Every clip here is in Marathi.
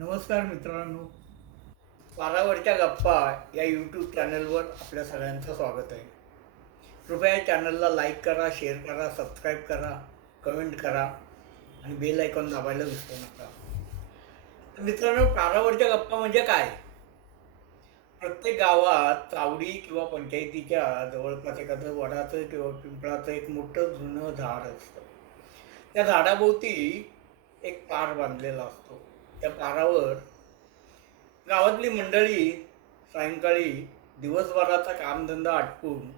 नमस्कार मित्रांनो, पारावरच्या गप्पा या यूट्यूब चॅनलवर आपल्या सगळ्यांचं स्वागत आहे. कृपया या चॅनलला लाईक करा, शेअर करा, सबस्क्राईब करा, कमेंट करा आणि बेल आयकॉन दाबायला विसरू नका. तर मित्रांनो, पारावरच्या गप्पा म्हणजे काय? प्रत्येक गावात चावडी किंवा पंचायतीच्या जवळपास एखादं वडाचं किंवा पिंपळाचं एक मोठं जुनं झाड असतं. त्या झाडाभोवती एक पार बांधलेला असतो. त्या पारावर गावातली मंडळी सायंकाळी दिवसभराचा कामधंदा आटपून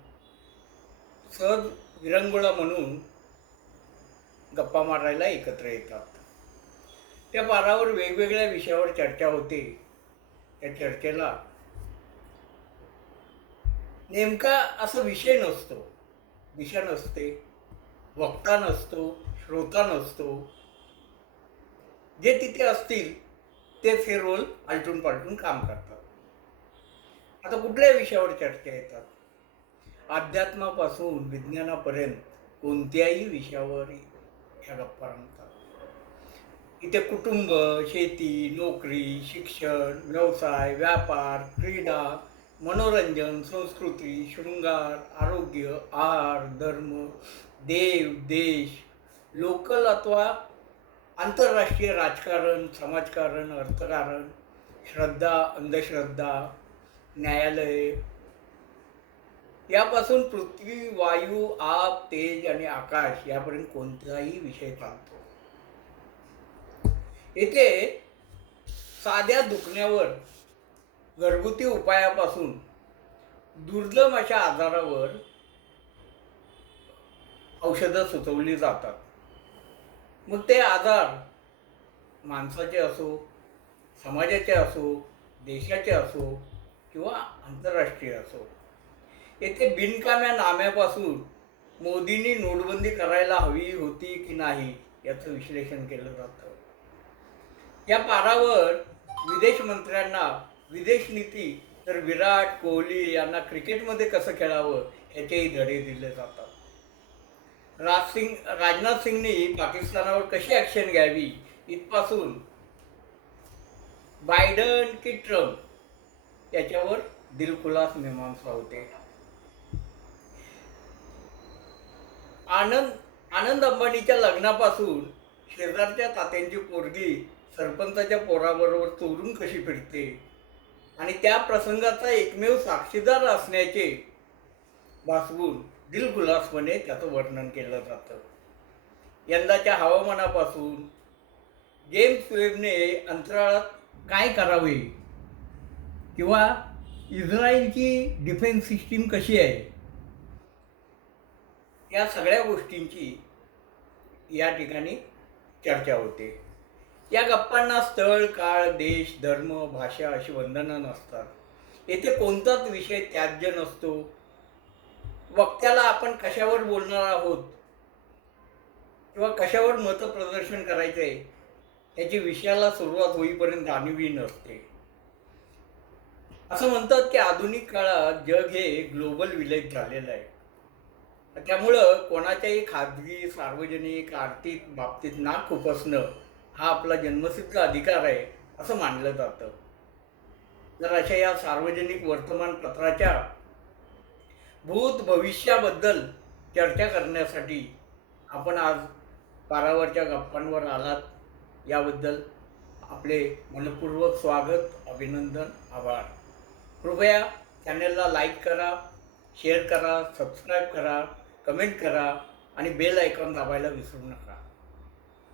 सहज विरंगुळा म्हणून गप्पा मारायला एकत्र येतात. त्या पारावर वेगवेगळ्या विषयावर चर्चा होते. त्या चर्चेला नेमका असा विषय नसतो, दिशा नसते, वक्ता नसतो, श्रोता नसतो. जे तिथे असतील तेच हे रोल आलटून पालटून काम करतात. आता कुठल्याही विषयावर चर्चा येतात, अध्यात्मापासून विज्ञानापर्यंत कोणत्याही विषयावर ह्या गप्पा रंगतात. इथे कुटुंब, शेती, नोकरी, शिक्षण, व्यवसाय, व्यापार, क्रीडा, मनोरंजन, संस्कृती, शृंगार, आरोग्य, आहार, धर्म, देव, देश, लोकल अथवा आंतरराष्ट्रीय राजकारण, समाजकारण, अर्थकारण, श्रद्धा, अंधश्रद्धा, न्यायालय यापासून पृथ्वी, वायू, आग, तेज आणि आकाश यापर्यंत कोणताही विषय चालतो. येथे साध्या दुखण्यावर घरगुती उपायापासून दुर्लभ अशा आजारावर औषधं सुचवली जातात. मग ते आजार माणसाचे असो, समाजाचे असो, देशाचे असो किंवा आंतरराष्ट्रीय असो, येथे बिनकाम्या नाम्यापासून मोदींनी नोटबंदी करायला हवी होती की नाही याचं विश्लेषण केलं जातं. या पारावर विदेश मंत्र्यांना विदेश नीती, तर विराट कोहली यांना क्रिकेटमध्ये कसं खेळावं याचेही धडे दिले जातात. राजनाथ सिंगनी पाकिस्तानावर कशी ॲक्शन घ्यावी इथपासून बायडन की ट्रम्प याच्यावर दिलखुलास मीमांसा होते. आनंद अंबानीच्या लग्नापासून शेजारच्या तात्यांची पोरगी सरपंचाच्या पोराबरोबर चोरून कशी फिरते आणि त्या प्रसंगाचा एकमेव साक्षीदार असण्याचे भासवून दिलखुलासपणे त्याचं वर्णन केलं जातं. यंदाच्या हवामानापासून जेम्स वेबने अंतराळात काय करावे किंवा इस्रायलची डिफेन्स सिस्टीम कशी आहे या सगळ्या गोष्टींची या ठिकाणी चर्चा होते. या गप्पांना स्थळ, काळ, देश, धर्म, भाषा अशी बंधनं नसतात. येथे कोणताच विषय त्याज्य नसतो. वक्त्याला आपण कशावर बोलणार आहोत किंवा कशावर मतप्रदर्शन करायचं आहे याची विषयाला सुरुवात होईपर्यंत जाणीवही नसते. असं म्हणतात की आधुनिक काळात जग हे ग्लोबल विलेज झालेलं आहे. त्यामुळं कोणाच्याही खाजगी, सार्वजनिक, आर्थिक बाबतीत नाक खुपसणं हा आपला जन्मसिद्ध अधिकार आहे असं मानलं जातं. तर अशा या सार्वजनिक वर्तमानपत्राच्या भूत भविष्याबद्दल चर्चा करण्यासाठी आपण आज पारावरच्या गप्पांवर आलात याबद्दल आपले मनपूर्वक स्वागत, अभिनंदन, आभार. कृपया चॅनलला लाईक करा, शेअर करा, सबस्क्राईब करा, कमेंट करा आणि बेल आयकॉन दाबायला विसरू नका.